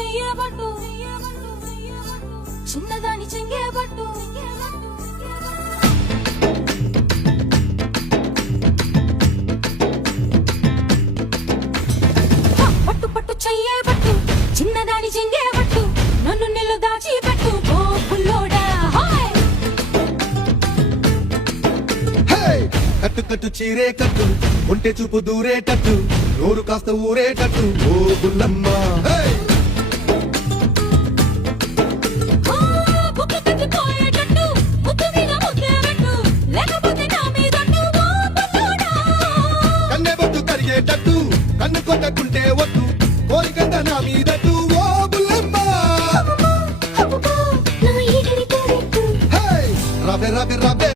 చెయ్యబట్టు చిన్నదాని చెంగేబట్టు పట్టు పట్టు చెయ్యబట్టు చిన్నదాని చెంగేబట్టు నన్ను నిలు దాచి పెట్టు ఓ పుల్లోడా కట్టు కట్టు చీరే కట్టు ఒంటె చూపు దూరేటట్టు నోరు కాస్త ఊరేటట్టు ఓ బుల్లమ్మ